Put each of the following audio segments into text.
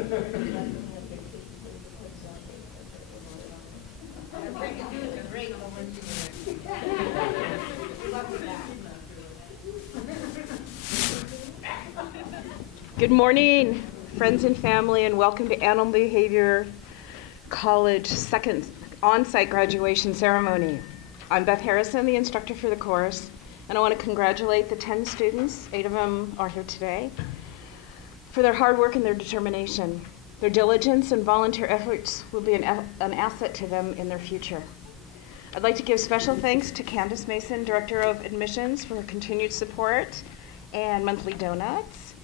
Good morning, friends and family, and welcome to Animal Behavior College second on-site graduation ceremony. I'm Beth Harrison, the instructor for the course, and I want to congratulate the 10 students, 8 of them are here today, for their hard work and their determination. Their diligence and volunteer efforts will be an asset to them in their future. I'd like to give special thanks to Candace Mason, Director of Admissions, for her continued support and monthly donuts.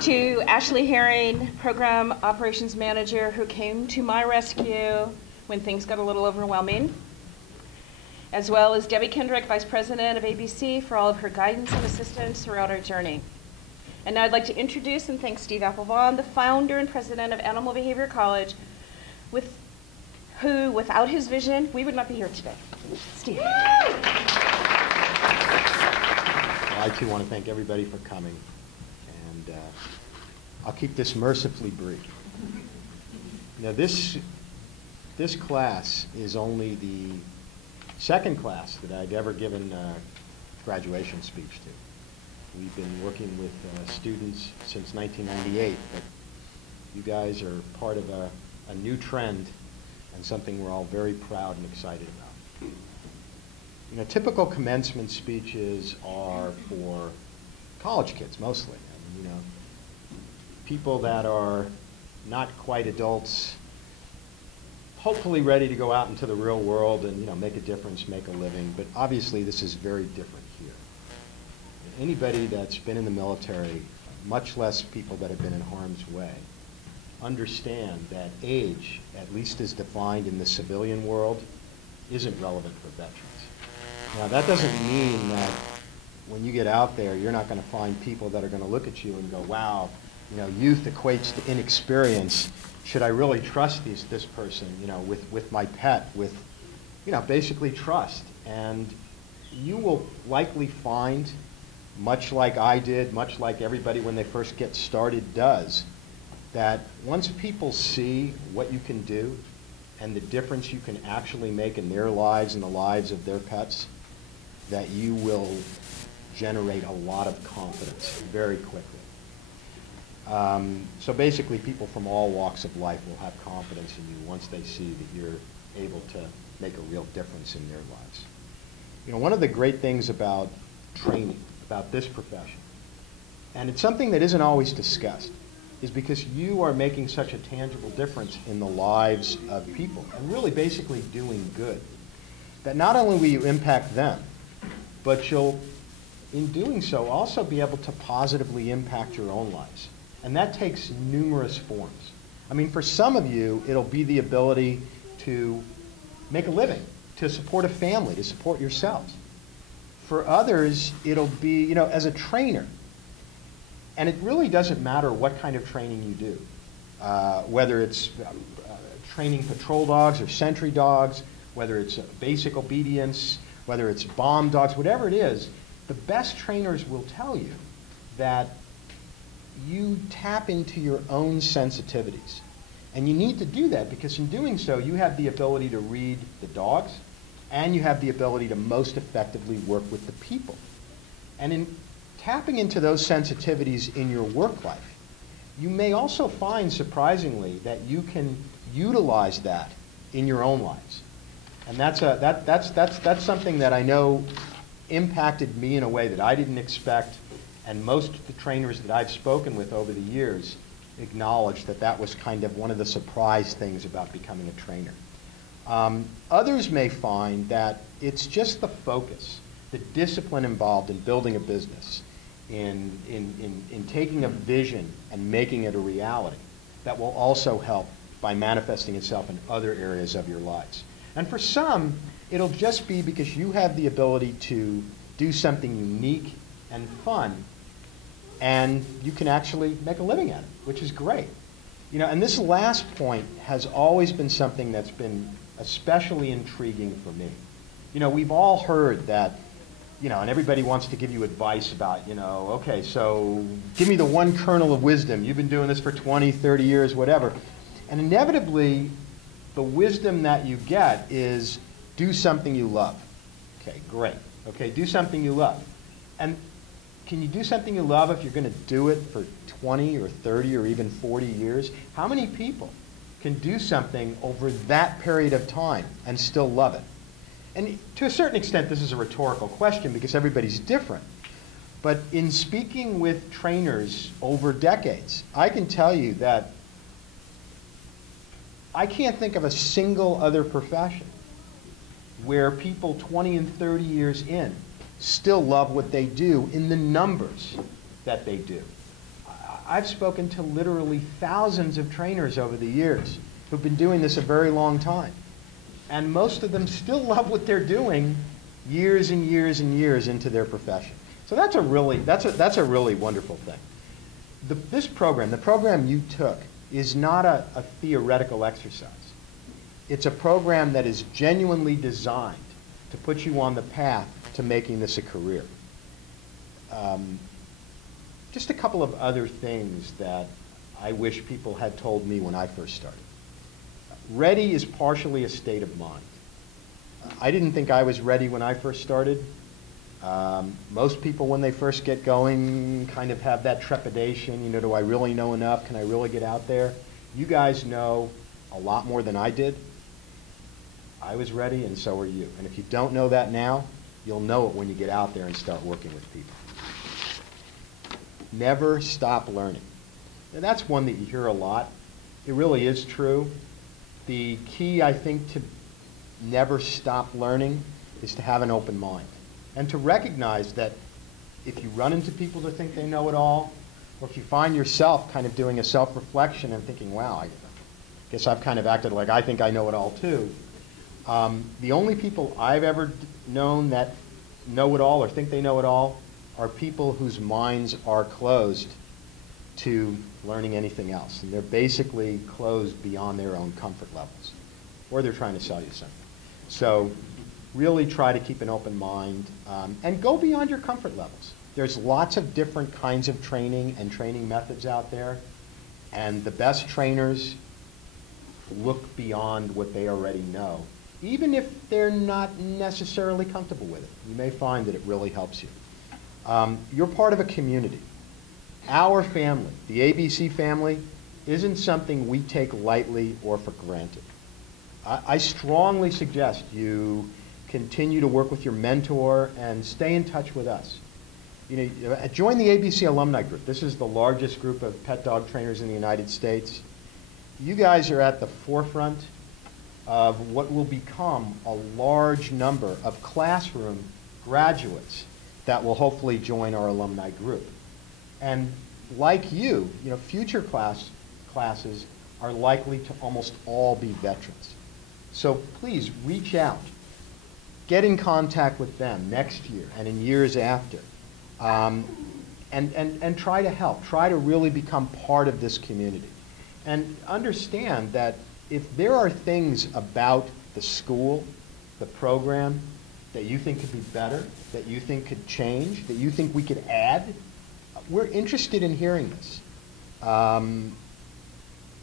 To Ashley Herring, Program Operations Manager, who came to my rescue when things got a little overwhelming, as well as Debbie Kendrick, Vice President of ABC, for all of her guidance and assistance throughout our journey. And now I'd like to introduce and thank Steve Applebaum, the founder and president of Animal Behavior College, who, without his vision, we would not be here today. Steve. I too want to thank everybody for coming, and I'll keep this mercifully brief. Now this class is only the second class that I'd ever given a graduation speech to. We've been working with students since 1998, but you guys are part of a new trend and something we're all very proud and excited about. You know, typical commencement speeches are for college kids mostly. I mean, you know, people that are not quite adults, hopefully ready to go out into the real world and, you know, make a difference, make a living. But obviously this is very different here. Anybody that's been in the military, much less people that have been in harm's way, understand that age, at least as defined in the civilian world, isn't relevant for veterans. Now, that doesn't mean that when you get out there, you're not going to find people that are going to look at you and go, wow, you know, youth equates to inexperience. Should I really trust this person, you know, with my pet, with, you know, basically trust. And you will likely find, much like I did, much like everybody when they first get started does, that once people see what you can do and the difference you can actually make in their lives and the lives of their pets, that you will generate a lot of confidence very quickly. So basically, people from all walks of life will have confidence in you once they see that you're able to make a real difference in their lives. You know, one of the great things about training, about this profession, and it's something that isn't always discussed, is because you are making such a tangible difference in the lives of people and really basically doing good, that not only will you impact them, but you'll, in doing so, also be able to positively impact your own lives. And that takes numerous forms. I mean, for some of you, it'll be the ability to make a living, to support a family, to support yourselves. For others, it'll be, you know, as a trainer. And it really doesn't matter what kind of training you do, whether it's training patrol dogs or sentry dogs, whether it's basic obedience, whether it's bomb dogs, whatever it is, the best trainers will tell you that you tap into your own sensitivities. And you need to do that because in doing so, you have the ability to read the dogs and you have the ability to most effectively work with the people. And in tapping into those sensitivities in your work life, you may also find, surprisingly, that you can utilize that in your own lives. And that's something that I know impacted me in a way that I didn't expect, and most of the trainers that I've spoken with over the years acknowledge that that was kind of one of the surprise things about becoming a trainer. Others may find that it's just the focus, the discipline involved in building a business, in taking a vision and making it a reality that will also help by manifesting itself in other areas of your lives. And for some, it'll just be because you have the ability to do something unique and fun, and you can actually make a living at it, which is great. You know, and this last point has always been something that's been especially intriguing for me. You know, we've all heard that and everybody wants to give you advice about, okay, so give me the one kernel of wisdom. You've been doing this for 20, 30 years, whatever. And inevitably, the wisdom that you get is do something you love. Okay, great. Okay, do something you love. And can you do something you love if you're going to do it for 20 or 30 or even 40 years? How many people can do something over that period of time and still love it? And to a certain extent, this is a rhetorical question because everybody's different. But in speaking with trainers over decades, I can tell you that I can't think of a single other profession where people 20 and 30 years in still love what they do in the numbers that they do. I've spoken to literally thousands of trainers over the years who've been doing this a very long time. And most of them still love what they're doing years and years and years into their profession. So that's a really wonderful thing. This program, the program you took, is not a theoretical exercise. It's a program that is genuinely designed to put you on the path to making this a career. Just a couple of other things that I wish people had told me when I first started. Ready is partially a state of mind. I didn't think I was ready when I first started. Most people, when they first get going, kind of have that trepidation. Do I really know enough? Can I really get out there? You guys know a lot more than I did. I was ready, and so are you. And if you don't know that now, you'll know it when you get out there and start working with people. Never stop learning. And that's one that you hear a lot. It really is true. The key, I think, to never stop learning is to have an open mind and to recognize that if you run into people that think they know it all, or if you find yourself kind of doing a self-reflection and thinking, wow, I guess I've kind of acted like I think I know it all too. The only people I've ever known that know it all or think they know it all are people whose minds are closed to learning anything else. And they're basically closed beyond their own comfort levels. Or they're trying to sell you something. So really try to keep an open mind and go beyond your comfort levels. There's lots of different kinds of training and training methods out there. And the best trainers look beyond what they already know, even if they're not necessarily comfortable with it. You may find that it really helps you. You're part of a community. Our family, the ABC family, isn't something we take lightly or for granted. I strongly suggest you continue to work with your mentor and stay in touch with us. Join the ABC Alumni Group. This is the largest group of pet dog trainers in the United States. You guys are at the forefront of what will become a large number of classroom graduates that will hopefully join our alumni group. And like you, future classes are likely to almost all be veterans. So please reach out. Get in contact with them next year and in years after. And try to help. Try to really become part of this community. And understand that if there are things about the school, the program, that you think could be better, that you think could change, that you think we could add, we're interested in hearing this.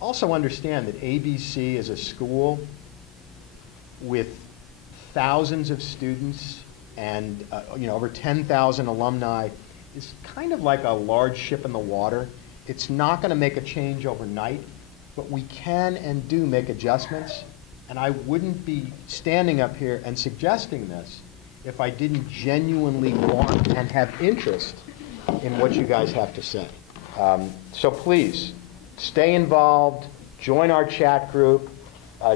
Also understand that ABC is a school with thousands of students and over 10,000 alumni. Is kind of like a large ship in the water. It's not going to make a change overnight, but we can and do make adjustments. And I wouldn't be standing up here and suggesting this if I didn't genuinely want and have interest in what you guys have to say. So please, stay involved, join our chat group,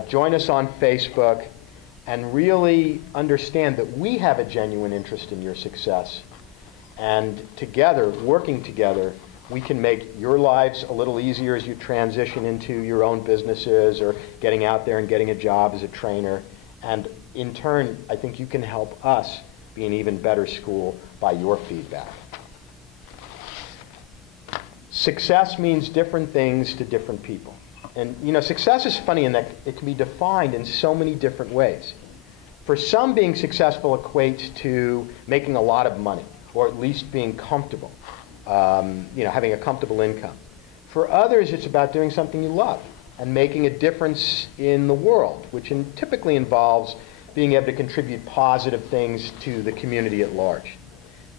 join us on Facebook, and really understand that we have a genuine interest in your success. And together, working together, we can make your lives a little easier as you transition into your own businesses or getting out there and getting a job as a trainer. And in turn, I think you can help us be an even better school by your feedback. Success means different things to different people. And success is funny in that it can be defined in so many different ways. For some, being successful equates to making a lot of money, or at least being comfortable, having a comfortable income. For others, it's about doing something you love and making a difference in the world, which typically involves being able to contribute positive things to the community at large.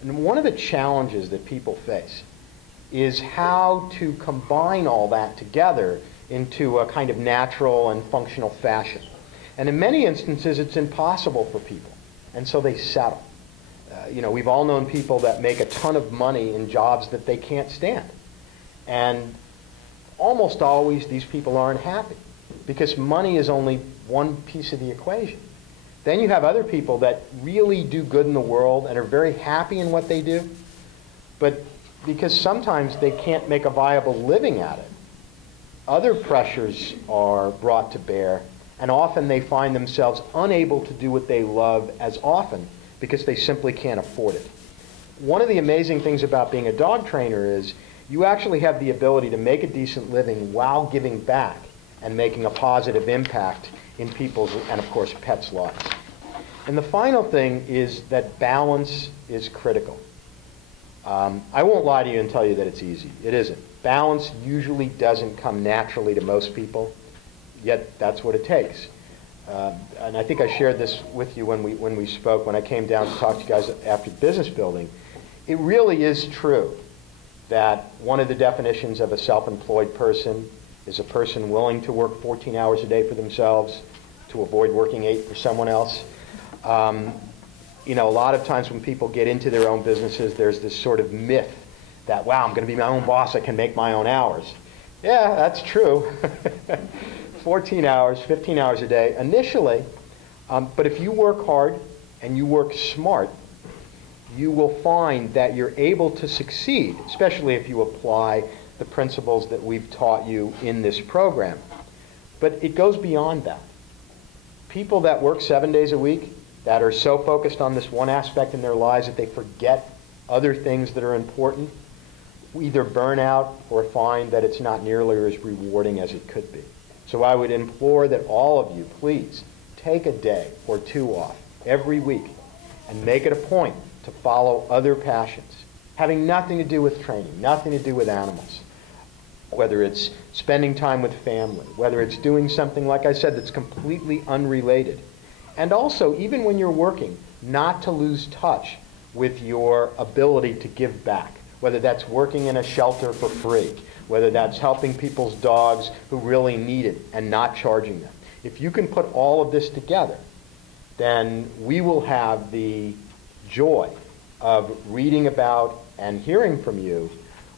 And one of the challenges that people face is how to combine all that together into a kind of natural and functional fashion. And in many instances, it's impossible for people, and so they settle. We've all known people that make a ton of money in jobs that they can't stand. And almost always, these people aren't happy, because money is only one piece of the equation. Then you have other people that really do good in the world and are very happy in what they do, but because sometimes they can't make a viable living at it, other pressures are brought to bear, and often they find themselves unable to do what they love as often because they simply can't afford it. One of the amazing things about being a dog trainer is you actually have the ability to make a decent living while giving back and making a positive impact in people's, and of course, pets' lives. And the final thing is that balance is critical. I won't lie to you and tell you that it's easy. It isn't. Balance usually doesn't come naturally to most people, yet that's what it takes. And I think I shared this with you when we spoke, when I came down to talk to you guys after business building. It really is true that one of the definitions of a self-employed person is a person willing to work 14 hours a day for themselves to avoid working 8 for someone else. A lot of times when people get into their own businesses, there's this sort of myth that, wow, I'm going to be my own boss, I can make my own hours. Yeah, that's true. 14 hours, 15 hours a day initially, but if you work hard and you work smart, you will find that you're able to succeed, especially if you apply the principles that we've taught you in this program. But it goes beyond that. People that work 7 days a week, that are so focused on this one aspect in their lives that they forget other things that are important, either burn out or find that it's not nearly as rewarding as it could be. So I would implore that all of you, please, take a day or 2 off every week and make it a point to follow other passions, having nothing to do with training, nothing to do with animals. Whether it's spending time with family, whether it's doing something, like I said, that's completely unrelated. And also, even when you're working, not to lose touch with your ability to give back, whether that's working in a shelter for free, whether that's helping people's dogs who really need it and not charging them. If you can put all of this together, then we will have the joy of reading about and hearing from you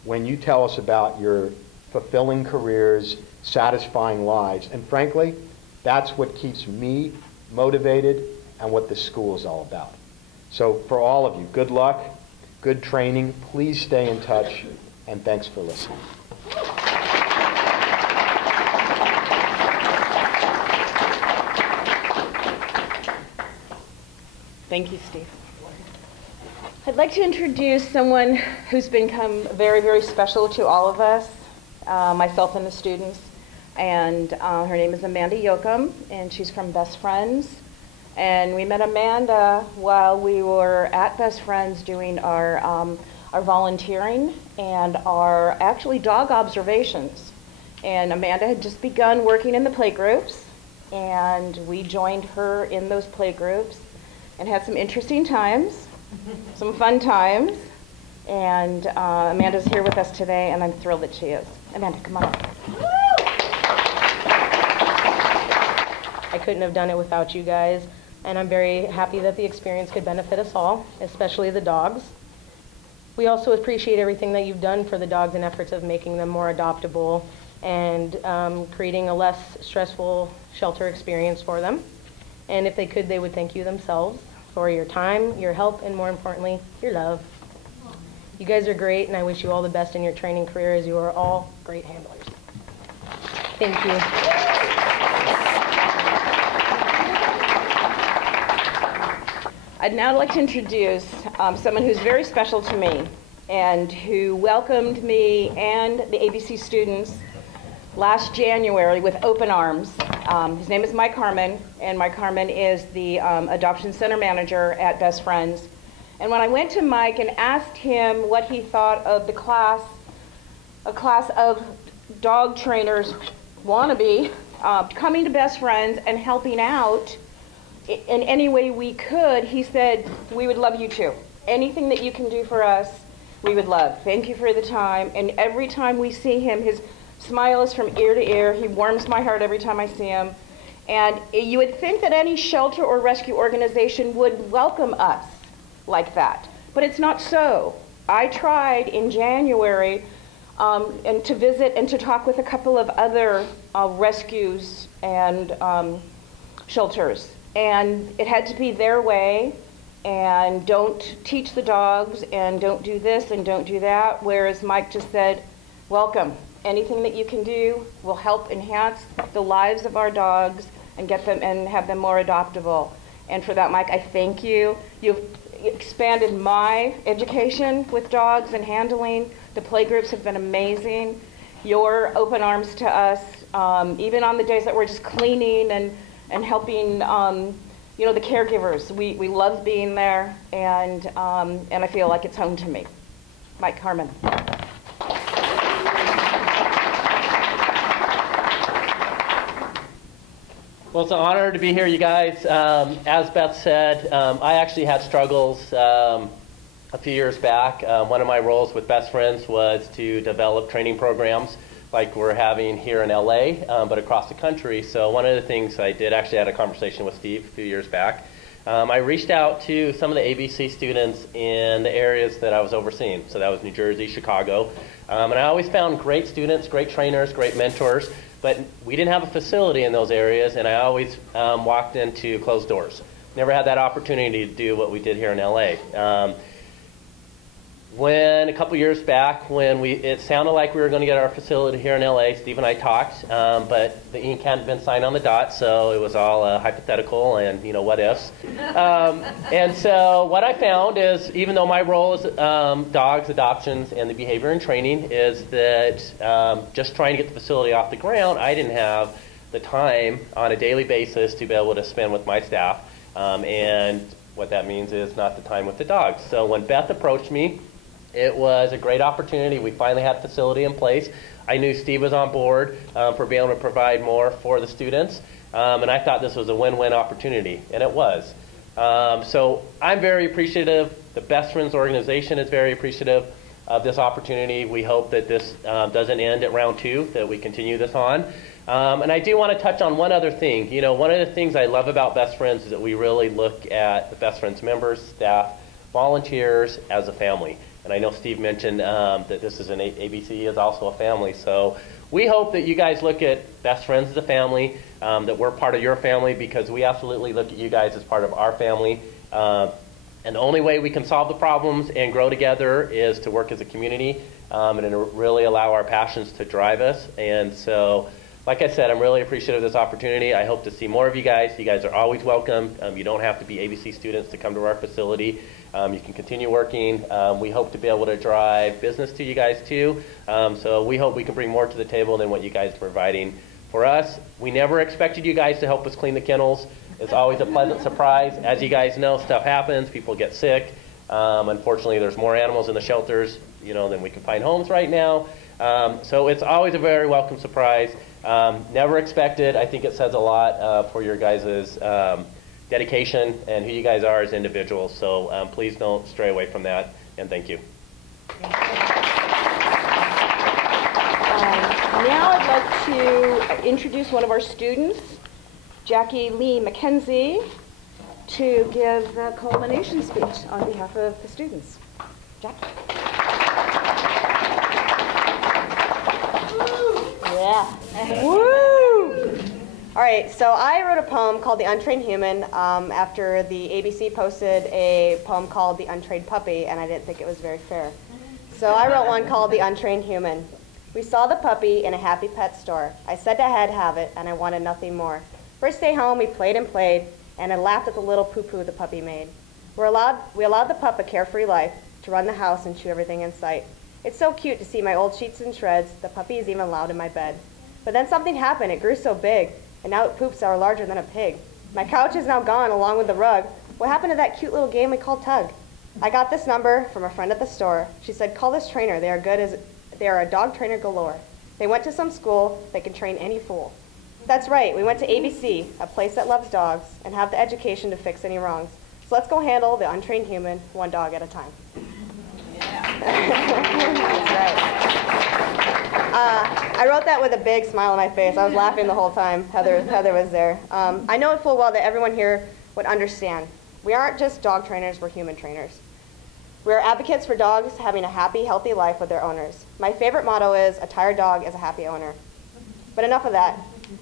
when you tell us about your fulfilling careers, satisfying lives. And frankly, that's what keeps me motivated and what the school is all about. So for all of you, good luck, good training. Please stay in touch, and thanks for listening. Thank you, Steve. I'd like to introduce someone who's become very, very special to all of us, myself and the students. And her name is Amanda Yoakum, and she's from Best Friends. And we met Amanda while we were at Best Friends doing our volunteering and our actually dog observations. And Amanda had just begun working in the playgroups, and we joined her in those playgroups and had some interesting times, some fun times. And Amanda's here with us today, and I'm thrilled that she is. Amanda, come on up. I couldn't have done it without you guys, and I'm very happy that the experience could benefit us all, especially the dogs. We also appreciate everything that you've done for the dogs in efforts of making them more adoptable and creating a less stressful shelter experience for them. And if they could, they would thank you themselves for your time, your help, and more importantly, your love. You guys are great, and I wish you all the best in your training career, as you are all great handlers. Thank you. I'd now like to introduce someone who's very special to me and who welcomed me and the ABC students last January with open arms. His name is Mike Harmon, and Mike Harmon is the adoption center manager at Best Friends. And when I went to Mike and asked him what he thought of the class, a class of dog trainers wannabe coming to Best Friends and helping out in any way we could, he said, we would love you too. Anything that you can do for us, we would love. Thank you for the time. And every time we see him, his smile is from ear to ear. He warms my heart every time I see him. And you would think that any shelter or rescue organization would welcome us like that. But it's not so. I tried in January and to visit and to talk with a couple of other rescues and shelters. And it had to be their way, and don't teach the dogs, and don't do this and don't do that, whereas Mike just said, welcome. Anything that you can do will help enhance the lives of our dogs and get them and have them more adoptable. And for that, Mike, I thank you. You've expanded my education with dogs and handling. The playgroups have been amazing. Your open arms to us, even on the days that we're just cleaning and helping, you know, the caregivers. We love being there, and I feel like it's home to me. Mike Harmon. Well, it's an honor to be here, you guys. As Beth said, I actually had struggles a few years back. One of my roles with Best Friends was to develop training programs like we're having here in LA, but across the country. So one of the things I did, actually had a conversation with Steve a few years back. I reached out to some of the ABC students in the areas that I was overseeing. So that was New Jersey, Chicago. And I always found great students, great trainers, great mentors, but we didn't have a facility in those areas, and I always walked into closed doors. Never had that opportunity to do what we did here in LA. When a couple years back, when it sounded like we were going to get our facility here in LA, Steve and I talked, but the ink hadn't been signed on the dot, so it was all hypothetical and, you know, what ifs. And so what I found is, even though my role is dogs, adoptions, and the behavior and training, is that just trying to get the facility off the ground, I didn't have the time on a daily basis to be able to spend with my staff. And what that means is not the time with the dogs. So when Beth approached me, it was a great opportunity. We finally had a facility in place. I knew Steve was on board for being able to provide more for the students, and I thought this was a win-win opportunity, and it was. So I'm very appreciative. The Best Friends organization is very appreciative of this opportunity. We hope that this doesn't end at round 2, that we continue this on. And I do want to touch on one other thing. You know, one of the things I love about Best Friends is that we really look at the Best Friends members, staff, volunteers as a family. And I know Steve mentioned that this is ABC is also a family. So we hope that you guys look at Best Friends as a family, that we're part of your family, because we absolutely look at you guys as part of our family. And the only way we can solve the problems and grow together is to work as a community and to really allow our passions to drive us. And so, like I said, I'm really appreciative of this opportunity. I hope to see more of you guys. You guys are always welcome. You don't have to be ABC students to come to our facility. You can continue working. We hope to be able to drive business to you guys too. So we hope we can bring more to the table than what you guys are providing for us. We never expected you guys to help us clean the kennels. It's always a pleasant surprise. As you guys know, stuff happens. People get sick. Unfortunately, there's more animals in the shelters, you know, than we can find homes right now. So it's always a very welcome surprise. Never expected. I think it says a lot for your guys' dedication and who you guys are as individuals. So please don't stray away from that, and thank you. Now I'd like to introduce one of our students, Jackie Lee McKenzie, to give the culmination speech on behalf of the students. Jackie. Yeah. Woo! All right, so I wrote a poem called The Untrained Human after the ABC posted a poem called The Untrained Puppy, and I didn't think it was very fair. So I wrote one called The Untrained Human. We saw the puppy in a happy pet store. I said I had to have it, and I wanted nothing more. First day home, we played, and I laughed at the little poo-poo the puppy made. We allowed the pup a carefree life to run the house and chew everything in sight. It's so cute to see my old sheets in shreds. The puppy is even loud in my bed. But then something happened. It grew so big, and now it poops that are larger than a pig. My couch is now gone along with the rug. What happened to that cute little game we called tug? I got this number from a friend at the store. She said, call this trainer. They are a dog trainer galore. They went to some school that can train any fool. That's right, we went to ABC, a place that loves dogs, and have the education to fix any wrongs. So let's go handle the untrained human, one dog at a time. Yeah. That's right. I wrote that with a big smile on my face. I was laughing the whole time Heather was there. I know full well that everyone here would understand. We aren't just dog trainers, we're human trainers. We are advocates for dogs having a happy, healthy life with their owners. My favorite motto is, a tired dog is a happy owner. But enough of that.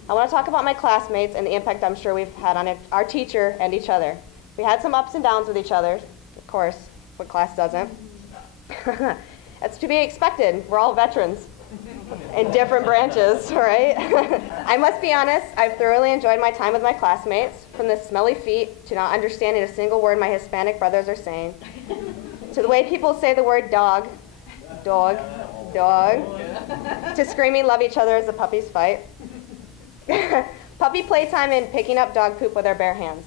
I want to talk about my classmates and the impact I'm sure we've had on our teacher and each other. We had some ups and downs with each other, of course, what class doesn't? That's to be expected. We're all veterans in different branches, right? I must be honest, I've thoroughly enjoyed my time with my classmates, from the smelly feet to not understanding a single word my Hispanic brothers are saying, to the way people say the word dog, dog, dog, to screaming love each other as the puppies fight. Puppy playtime and picking up dog poop with our bare hands.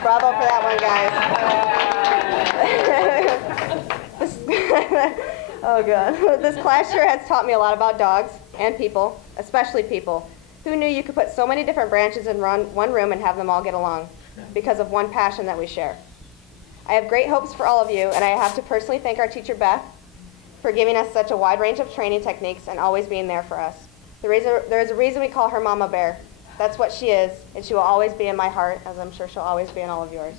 Bravo for that one, guys. Oh, God. This class sure has taught me a lot about dogs and people, especially people. Who knew you could put so many different branches in one room and have them all get along because of one passion that we share? I have great hopes for all of you, and I have to personally thank our teacher, Beth, for giving us such a wide range of training techniques and always being there for us. There is a reason we call her Mama Bear. That's what she is, and she will always be in my heart, as I'm sure she'll always be in all of yours.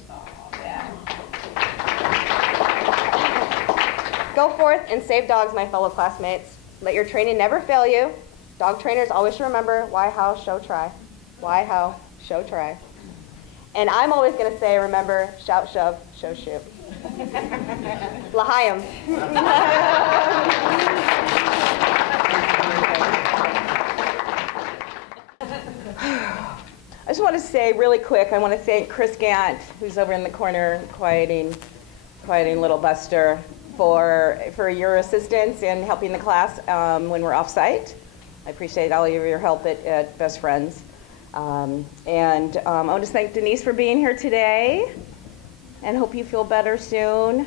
Go forth and save dogs, my fellow classmates. Let your training never fail you. Dog trainers always should remember, why, how, show, try. Why, how, show, try. And I'm always going to say, remember, shout, shove, show, shoot. L'chaim. I just want to say really quick, I want to thank Chris Gant, who's over in the corner quieting little Buster, for your assistance in helping the class when we're off-site. I appreciate all of your help at Best Friends. And I want to thank Denise for being here today, and hope you feel better soon.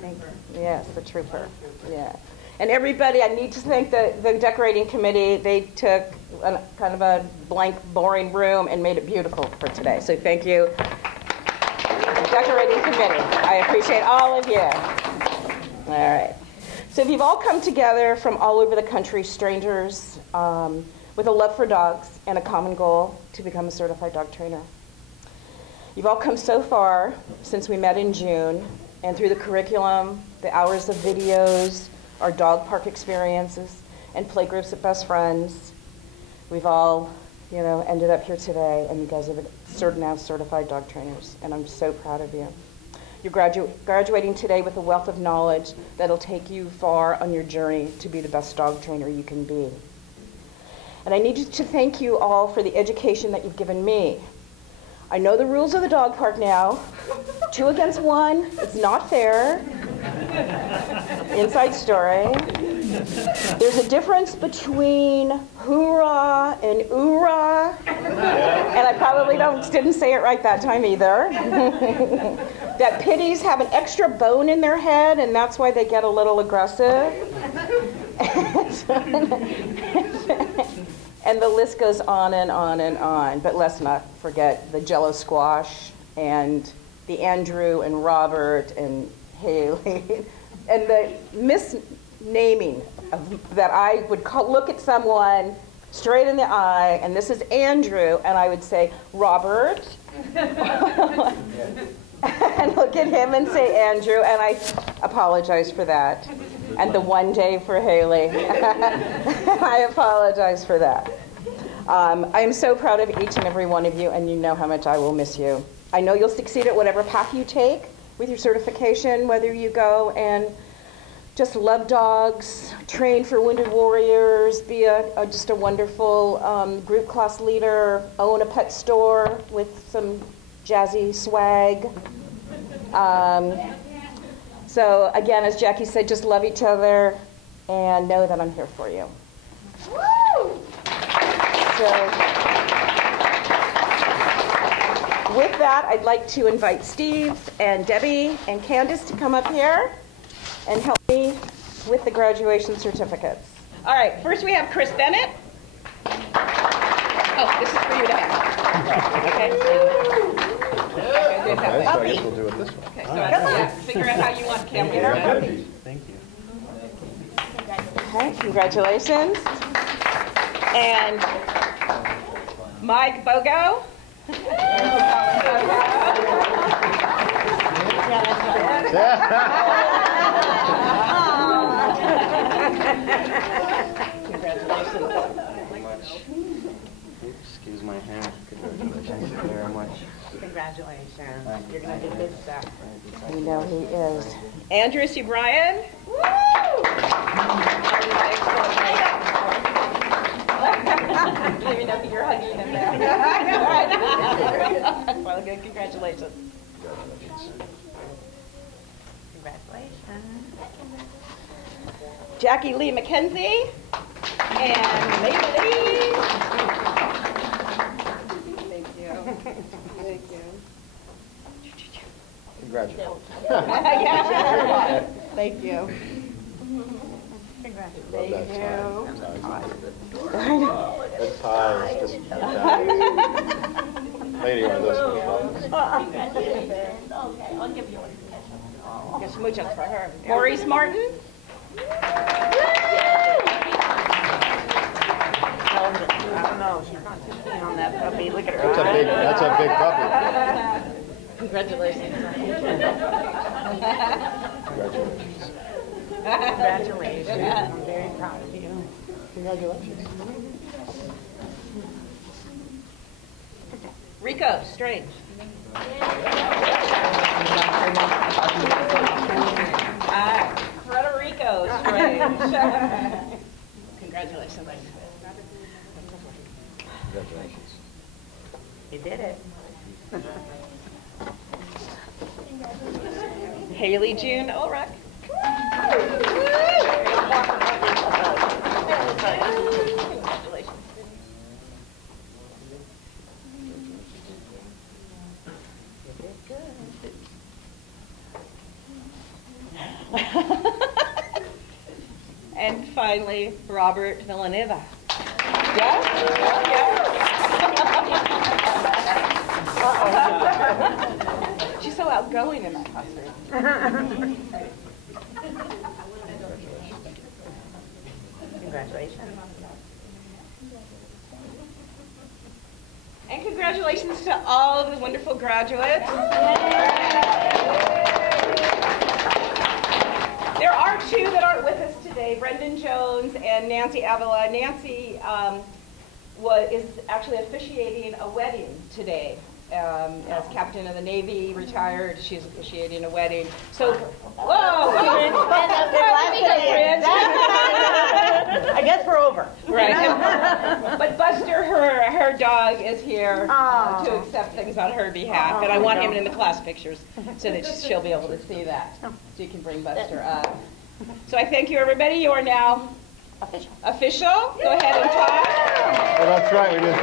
Thank you. Yes, the trooper. Yeah. And everybody, I need to thank the decorating committee. They took kind of a blank, boring room and made it beautiful for today. So thank you, decorating committee. I appreciate all of you. All right. So if you've all come together from all over the country, strangers, with a love for dogs and a common goal to become a certified dog trainer. You've all come so far since we met in June, and through the curriculum, the hours of videos, our dog park experiences, and play groups at Best Friends, we've all, ended up here today, and you guys are now certified dog trainers, and I'm so proud of you. You're graduating today with a wealth of knowledge that'll take you far on your journey to be the best dog trainer you can be. And I need to thank you all for the education that you've given me. I know the rules of the dog park now. 2 against 1, it's not fair. Inside story. There's a difference between hoorah and oorah. And I probably didn't say it right that time either. That pitties have an extra bone in their head, and that's why they get a little aggressive. And the list goes on and on and on. But let's not forget the Jello squash and the Andrew and Robert and Haley. And the misnaming that I would look at someone straight in the eye, and this is Andrew, and I would say, Robert. And look at him and say Andrew, and I apologize for that. And the one day for Haley. I apologize for that. I am so proud of each and every one of you, and you know how much I will miss you. I know you'll succeed at whatever path you take with your certification, whether you go and just love dogs, train for Wounded Warriors, be just a wonderful group class leader, own a pet store with some jazzy swag. So again, as Jackie said, just love each other and know that I'm here for you. So with that, I'd like to invite Steve and Debbie and Candace to come up here and help me with the graduation certificates. All right, first we have Chris Bennett. Oh, this is for you to have. Okay. Okay, so I guess we'll do it this way. Okay, so figure out how you want camera. Thank you. Okay, congratulations. And Mike Bogo. Congratulations. Excuse my hand. Congratulations. Thank you very much. Congratulations. You're going to do good stuff. We know he is. Andrew O'Brien. Woo! I don't even know if you're hugging him now. Well, good. Congratulations. Congratulations. Jackie Lee McKenzie and Lady Lee. Thank you. Thank you. Congratulations. Thank you. Congratulations. Love that Thank tie. That tie is just fantastic. Lady, one of those ones. Okay, I'll give you one. Guess muchos for her. Maurice Martin. I don't know. She's not too keen on that puppy. Look at her. That's a big puppy. Congratulations. Congratulations. Congratulations. I'm very proud of you. Congratulations. Rico Strange. Frederico Strange. Congratulations. Congratulations. You did it. Haley June Ulrich. Congratulations. And finally, Robert Villanueva. Yes? Yes? She's so outgoing in that costume. Congratulations. And congratulations to all of the wonderful graduates. There are two that aren't with us today, Brendan Jones and Nancy Avila. Nancy is actually officiating a wedding today. As captain of the Navy, retired, she's officiating a wedding. So, whoa! I guess we're over. Right. But Buster, her dog, is here to accept things on her behalf, and I want him in the class pictures so that she'll be able to see that. So you can bring Buster up. So I thank you, everybody. You are now official. Go ahead and talk. Oh, that's right. We did.